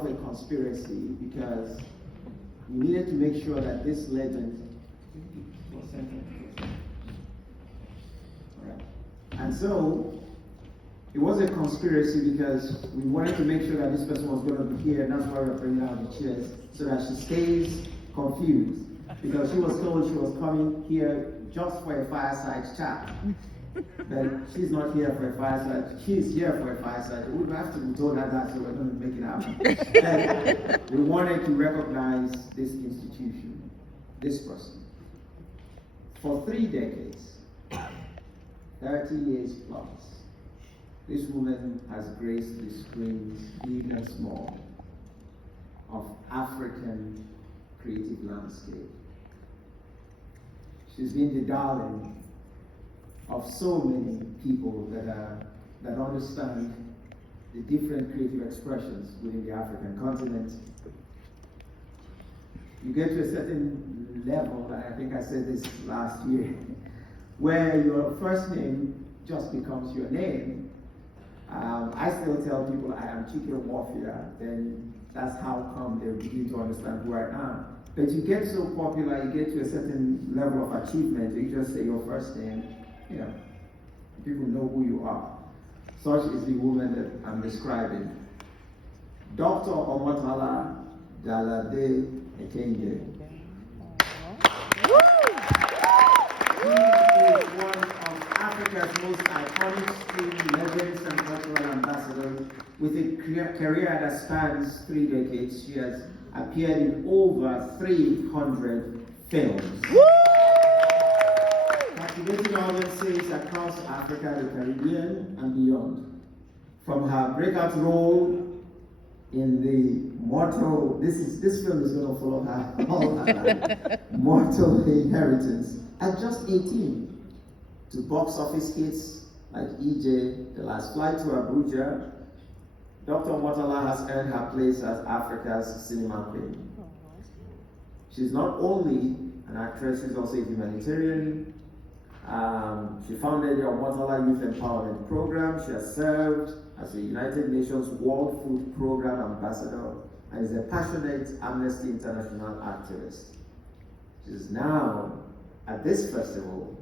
of a conspiracy because we needed to make sure that this legend was centered. All right. And so it was a conspiracy because we wanted to make sure that this person was going to be here, and that's why we're bringing out the chairs, so that she stays confused. Because she was told she was coming here just for a fireside chat. But she's not here for a fireside. She's here for a fireside. We would have to told her that, so we're going to make it happen. And we wanted to recognize this institution, this person. For 3 decades, 30 years plus, this woman has graced the screens, big and small, of African creative landscape. She's been the darling of so many people that understand the different creative expressions within the African continent. You get to a certain level, and I think I said this last year, where your first name just becomes your name. I still tell people I am Chike Warfare, then that's how come they begin to understand who I am. But you get so popular, you get to a certain level of achievement, you just say your first name, you know, people know who you are. Such is the woman that I'm describing. Dr. OMOTOLA Jalade-Ekeinde. She is one of Africa's most iconic screen legends and cultural ambassadors with a career that spans 3 decades. She has appeared in over 300 films. Captivating audiences across Africa, the Caribbean, and beyond. From her breakout role in the Mortal, this film is going to follow her all her life. Mortal Inheritance at just 18. To box office hits like EJ, The Last Flight to Abuja, Dr. OMOTOLA has earned her place as Africa's cinema queen. She's not only an actress, she's also a humanitarian. She founded the OMOTOLA Youth Empowerment Program. She has served as the United Nations World Food Program Ambassador and is a passionate Amnesty International activist. She is now, at this festival,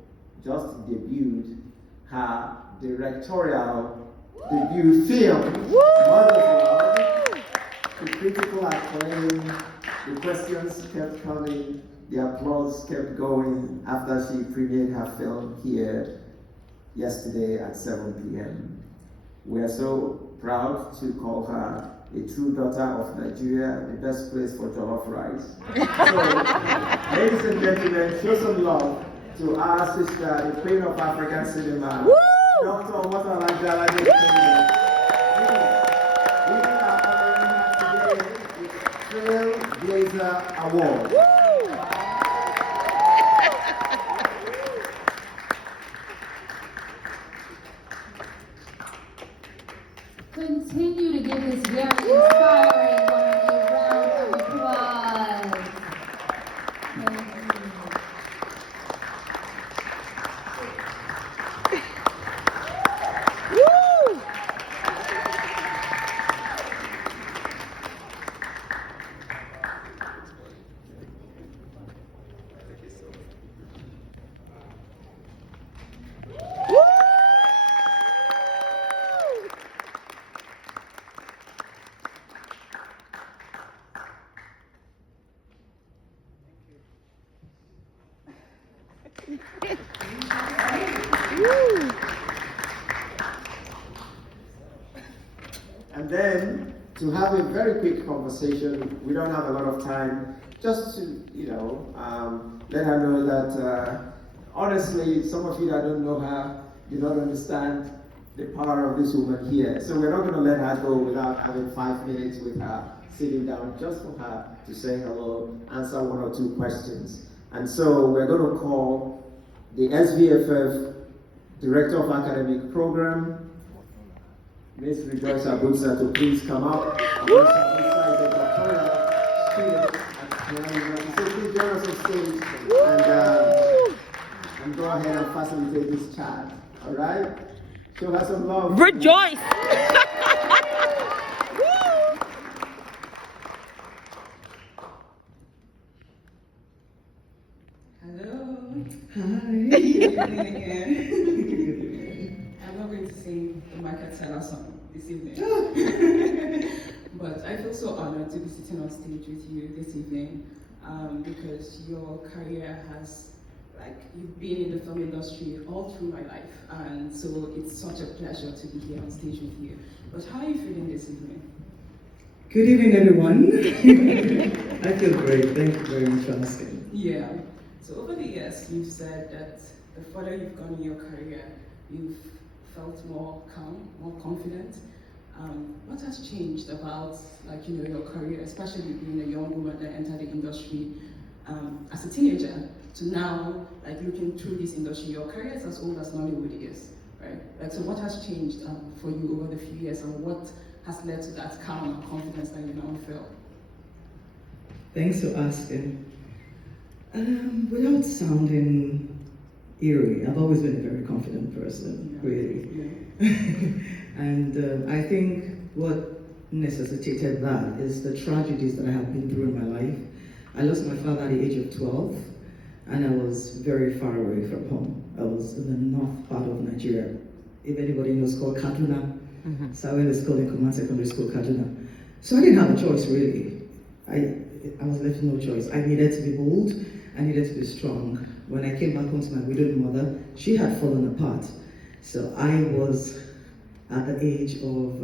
just debuted her directorial debut film, Mother's the critical acclaim, the questions kept coming, the applause kept going after she premiered her film here yesterday at 7 p.m. We are so proud to call her a true daughter of Nigeria, the best place for jollof rice. So, ladies and gentlemen, show some love to our sister, the queen of African cinema, Dr. OMOTOLA Jalade-Ekeinde. We are honoring her today with Trailblazer Award. Continue to give this very inspiring woman a round of applause. Thank you. And then to have a very quick conversation, we don't have a lot of time, just to, let her know that honestly, some of you that don't know her do not understand the power of this woman here. So we're not going to let her go without having 5 minutes with her, sitting down just for her to say hello, answer 1 or 2 questions. And so we're going to call the SVAFF Director of Academic Program, Miss Rejoice Aboutsa, to please come up. Miss Aboutsa is a doctoral student at Yale University. So please join us on stage and go ahead and facilitate this chat. All right? Show her some love. Rejoice! evening again. I'm not going to sing the Michael Taylor song this evening. But I feel so honored to be sitting on stage with you this evening because your career has, you've been in the film industry all through my life, and so it's such a pleasure to be here on stage with you. But how are you feeling this evening? Good evening, everyone. I feel great. Thank you very much for asking. Yeah. So over the years, you've said that the further you've gone in your career, you've felt more calm, more confident. What has changed about, your career, especially being a young woman that entered the industry as a teenager to now, looking through this industry? Your career is as old as Nollywood is, right? So what has changed for you over the few years, and what has led to that calm and confidence that you now feel? Thanks for asking. Without sounding eerie, I've always been a very confident person, really. Yeah. And I think what necessitated that is the tragedies that I have been through in my life. I lost my father at the age of 12, and I was very far away from home. I was in the north part of Nigeria. If anybody knows, called Kaduna. So I went to school in Command Secondary School, Kaduna. So I didn't have a choice, really. I was left with no choice. I needed to be bold. I needed to be strong. When I came back home to my widowed mother, she had fallen apart. So I was at the age of,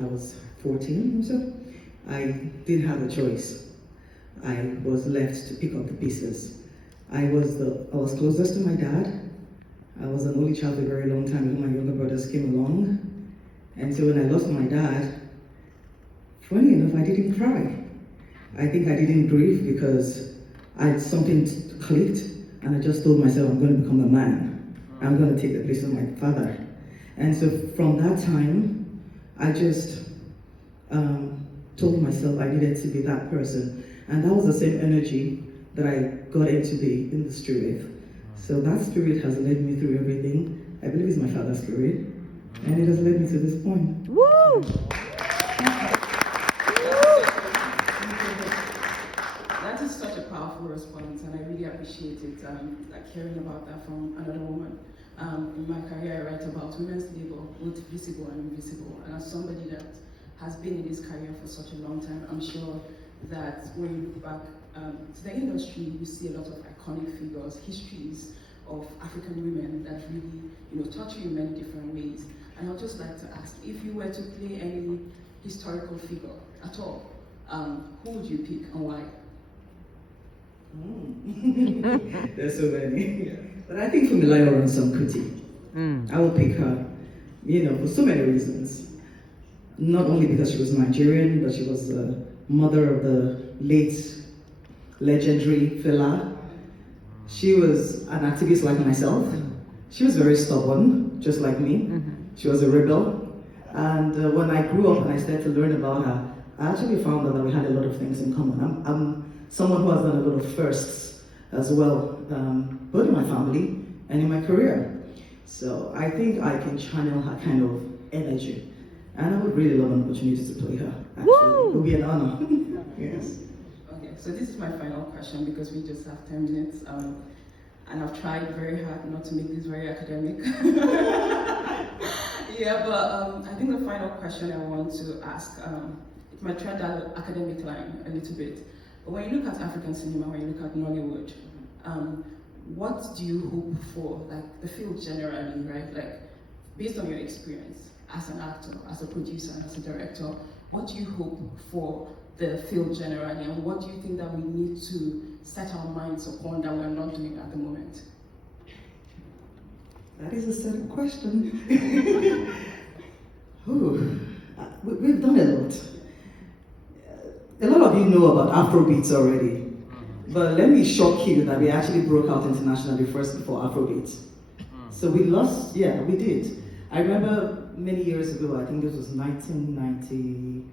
I was 14 or so. I didn't have a choice. I was left to pick up the pieces. I was closest to my dad. I was an only child for a very long time until my younger brothers came along. And so when I lost my dad, funny enough, I didn't cry. I think I didn't grieve because something clicked, and I just told myself, I'm going to become a man. I'm going to take the place of my father. And so from that time, I just told myself I needed to be that person. And that was the same energy that I got into the industry with. So that spirit has led me through everything. I believe it's my father's spirit, and it has led me to this point. Woo! That is such a powerful response, and I really appreciate it. Hearing about that from another woman. In my career, I write about women's labor, both visible and invisible. And as somebody that has been in this career for such a long time, I'm sure that when you look back to the industry, you see a lot of iconic figures, histories of African women that really, touch you in many different ways. And I'd just like to ask, if you were to play any historical figure at all, who would you pick and why? There's so many. Yeah. But I think for Milaya Ransom-Kuti, I will pick her, for so many reasons. Not only because she was Nigerian, but she was the mother of the late legendary Fela. She was an activist like myself. She was very stubborn, just like me. She was a rebel. And when I grew up and I started to learn about her, I actually found out that we had a lot of things in common. I'm someone who has done a lot of firsts as well, both in my family and in my career. So I think I can channel her kind of energy. And I would really love an opportunity to play her, actually. Woo! It would be an honor. Yes. Okay, so this is my final question because we just have 10 minutes. And I've tried very hard not to make this very academic. Yeah, but I think the final question I want to ask, it might tread that academic line a little bit. But when you look at African cinema, when you look at Nollywood, what do you hope for, the field generally, right? Based on your experience as an actor, as a producer, and as a director, what do you hope for the field generally, and what do you think that we need to set our minds upon that we're not doing at the moment? That is a set of questions. We've done a lot. A lot of you know about Afrobeats already, but let me shock you that we actually broke out internationally first before Afrobeats. So we lost, yeah, we did. I remember many years ago, I think this was 1990,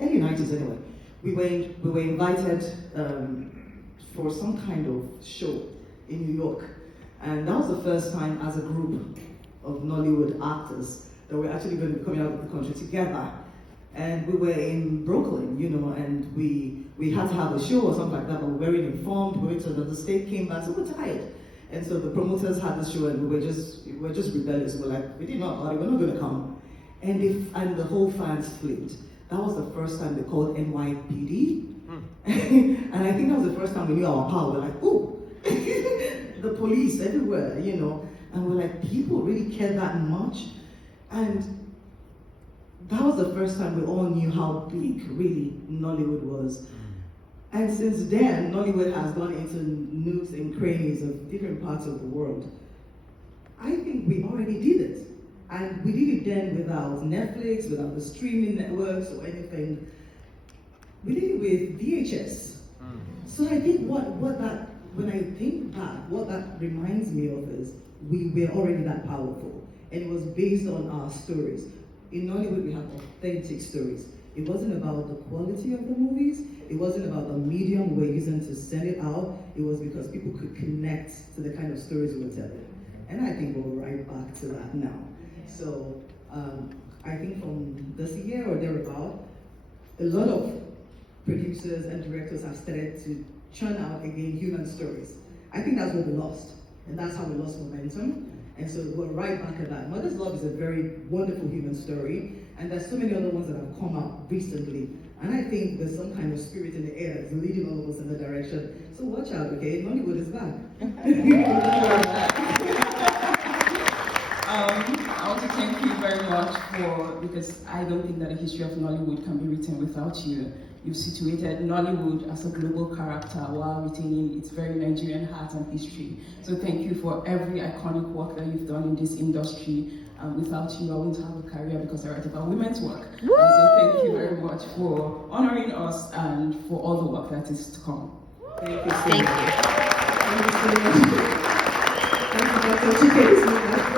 early 90s anyway, we were invited for some kind of show in New York. And that was the first time as a group of Nollywood actors that we're actually going to be coming out of the country together And we were in Brooklyn, you know, and we had to have a show or something like that, but we were very informed. We went to another state, came back, so we're tired. And so the promoters had the show, and we were just rebellious. We're like, we didn't know about it, we're not going to come. And the whole fans flipped. That was the first time they called NYPD. And I think that was the first time we knew our power. We're like, ooh, the police everywhere, you know. And we're like, people really care that much? And that was the first time we all knew how big, really, Nollywood was. And since then, Nollywood has gone into nooks and crannies of different parts of the world. I think we already did it. And we did it then without Netflix, without the streaming networks or anything. We did it with VHS. So I think when I think back, what that reminds me of is we were already that powerful. And it was based on our stories. In Nollywood, we have authentic stories. It wasn't about the quality of the movies. It wasn't about the medium we were using to send it out. It was because people could connect to the kind of stories we were telling. And I think we're right back to that now. So I think from this year or thereabout, a lot of producers and directors have started to churn out again human stories. I think that's what we lost. And that's how we lost momentum. And so we're right back at that. Mother's Love is a very wonderful human story, and there's so many other ones that have come out recently. And I think there's some kind of spirit in the air that's leading all of us in the direction. So watch out, okay? Nollywood is back. I want to thank you very much because I don't think that the history of Nollywood can be written without you. You've situated Nollywood as a global character while retaining its very Nigerian heart and history. So thank you for every iconic work that you've done in this industry. Without you, I wouldn't have a career because I write about women's work. So thank you very much for honoring us and for all the work that is to come. Thank you so Thank much. you. Thank you so much.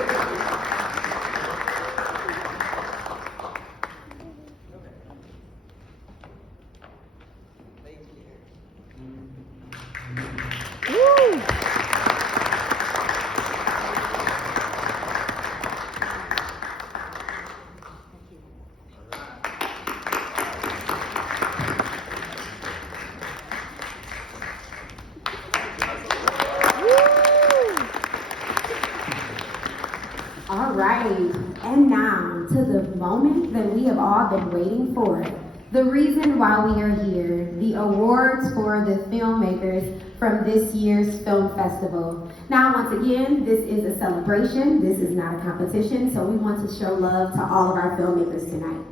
All right, and now to the moment that we have all been waiting for. The reason why we are here, the awards for the filmmakers from this year's film festival. Now, once again, this is a celebration. This is not a competition, so we want to show love to all of our filmmakers tonight.